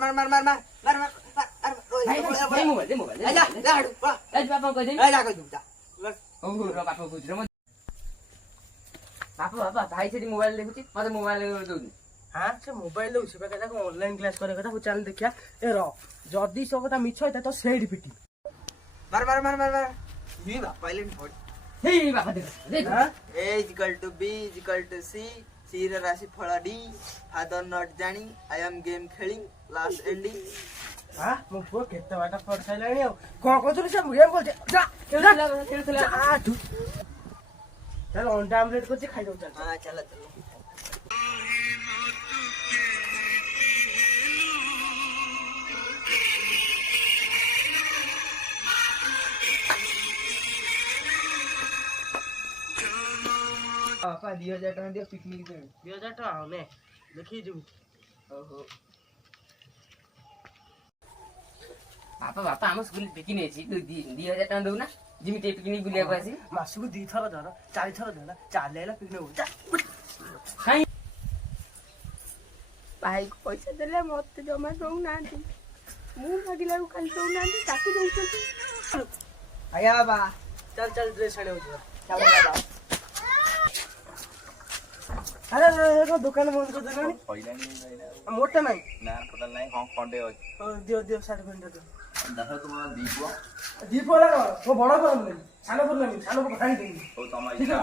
मार मार मार मार मार मार दे मोबाइल ले जा ले हट बापा को दे ले जा कह दूं जा ओहो रो बापा को रो बापा भाई से मोबाइल देखुची मते मोबाइल दउनी हां से मोबाइल दउची बे कथा ऑनलाइन क्लास करे कथा चल देखिया ए रो जदी सब कथा मिछ होता तो सेड पिटी मार मार मार मार मार ये बापा ले फोड़ हे बापा देख हां a = b = c c ର ରାଶି ଫଳ d फादर नॉट जानी आई एम गेम खेलिंग लास्ट एंडिंग हां मो पुओ केते बाटा पड़ साइलाणी को कोथुर से गेम बोल जा खेलथला आ तू चल अंडा आमलेट करके खाइ दउ चल हां चल चल बापा 2000 टका दियो पिकनिक पे 2000 टका ने देखि जु ओहो बापा हम स्कूल पिकनिक छी 2000 टका दउ ना जिमिटे पिकनिक बुलिया पासी मासुको 2 थर धर 4 थर धर चालेला पिकनिक हो जा खाई भाई को पैसा देले मत जमा दउ नांती मु भागिला को खाली दउ नांती ताकू दउछंती आया बाबा चल चल ड्रेस आने हो चल बाबा अरे रे दुकान बंद कर देना पहिलानी मोटा नहीं ना टोटल नहीं हां खंडे हो दियो दियो 60 घंटा दो देखो तुम दीपो दीपो लगा वो बड़ा कर ले सानो पर नहीं सानो को खाई देंगे ओ तमा इच्छा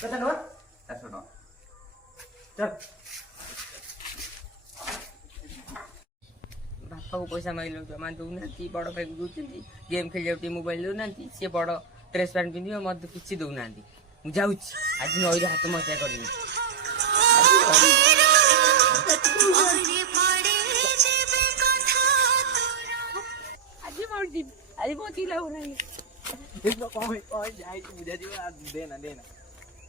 कता नो 100 टका चल बापा को पैसा माइलो जमा दउ नांती बड़ भाई को दउचंती गेम खेल जाउती मोबाइल दउ नांती से बड़ ड्रेस पैंट पिंदी मत किछि दउ नांती मु जाउछि आज नई हाथ मजा करबी आज मोर दी आज बहुत ही लाग रही देखो कौन जाई तू बुझा दियो देना देना